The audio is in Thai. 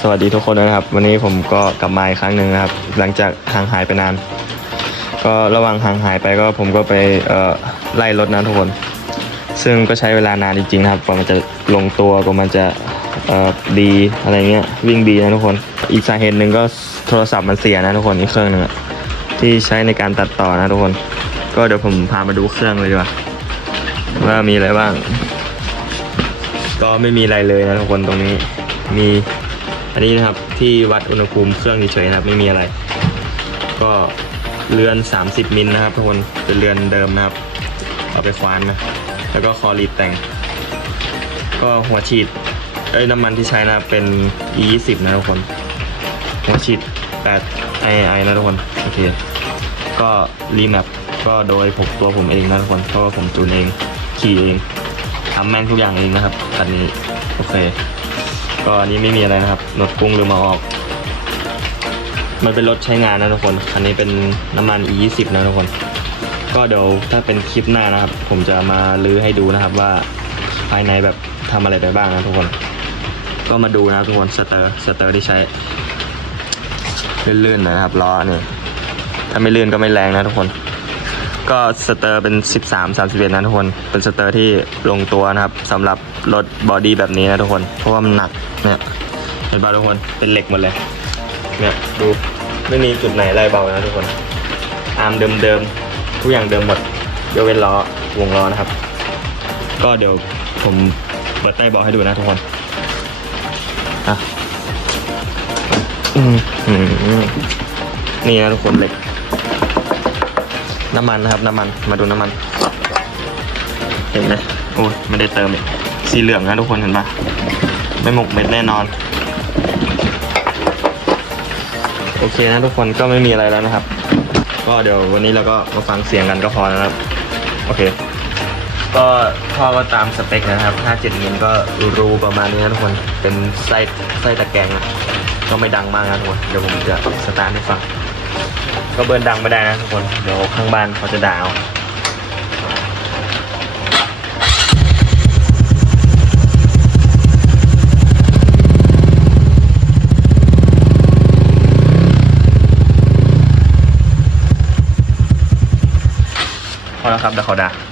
สวัสดีทุกคนนะครับ วันนี้ผมก็กลับมาอีกครั้งหนึ่งนะครับ หลังจากห่างหายไปนาน ก็ระหว่างห่างหายไปก็ผมก็ไปไล่รถนะทุกคน ซึ่งก็ใช้เวลานานจริงๆนะครับกว่ามันจะลงตัวกว่ามันจะดีอะไรเงี้ยวิ่งดีนะทุกคน อีกสาเหตุหนึ่งก็โทรศัพท์มันเสียนะทุกคนอีกเครื่องหนึ่งที่ใช้ในการตัดต่อนะทุกคน ก็เดี๋ยวผมพามาดูเครื่องเลยดีกว่าว่ามีอะไรบ้าง ก็ไม่มีอะไรเลยนะทุกคนตรงนี้มี อันนี้นะครับที่วัดอุณหภูมิเครื่องเฉยๆนะครับไม่มีอะไร ก็เรือน 30 มิลนะครับทุกคนเป็นเรือนเดิมนะครับ เอาไปควานนะแล้วก็คอรีดแต่ง ก็หัวฉีดเอ้ยน้ำมันที่ใช้นะครับเป็น E20 นะทุกคน หัวฉีด8 i นะทุกคนโอเคก็รีแมปก็โดยผมตัวผมเองนะทุกคนเพราะว่าผมจูนเองขี่เองทำแม่งทุกอย่างเองนะครับคันนี้โอเค ก็อันนี้ไม่มีอะไรนะครับหนวดกุ้งลืมมาออก มันเป็นรถใช้งานนะทุกคน อันนี้เป็นน้ำมัน E20 นะทุกคน ก็เดี๋ยวถ้าเป็นคลิปหน้านะครับ ผมจะมาลื้อให้ดูนะครับว่าภายในแบบทำอะไรไปบ้างนะทุกคน ก็มาดูนะครับทุกคนสเตอร์สเตอร์ที่ใช้ลื่นๆนะครับล้อเนี่ยถ้าไม่ลื่นก็ไม่แรงนะทุกคน ก็สเตอร์เป็น 13 31นะทุกคน เป็นสเตอร์ที่ลงตัวนะครับสำหรับรถบอดี้แบบนี้นะทุกคน เพราะว่ามันหนักเนี่ยเห็นป่ะทุกคนเป็นเหล็กหมดเลยเนี่ยดูไม่มีจุดไหนไรเบานะทุกคนอาร์มเดิมๆทุกอย่างเดิมหมดยกเว้นล้อวงล้อนะครับ ก็เดี๋ยวผมเปิดใต้เบาให้ดูนะทุกคนอะอืมนี่นะทุกคนเหล็ก น้ำมันนะครับน้ำมันมาดูน้ำมัน เห็นไหมโอ้ยไม่ได้เติมสีเหลืองนะทุกคนเห็นปะไม่หมกเม็ดแน่นอน โอเคนะทุกคนก็ไม่มีอะไรแล้วนะครับ ก็เดี๋ยววันนี้เราก็มาฟังเสียงกันก็พอนะครับ โอเค ก็ท่อก็ตามสเปคนะครับ 57มิลก็รูประมาณนี้นะทุกคนเป็นไส้ไส้ตะแกรงนะก็ไม่ดังมากนะทุกคนเดี๋ยวผมจะสตาร์ทให้ฟัง ก็เบิร์นดังไม่ได้นะทุกคน เดี๋ยวข้างบ้านเขาจะด่าเอาพอแล้วครับเดี๋ยวเขาด่า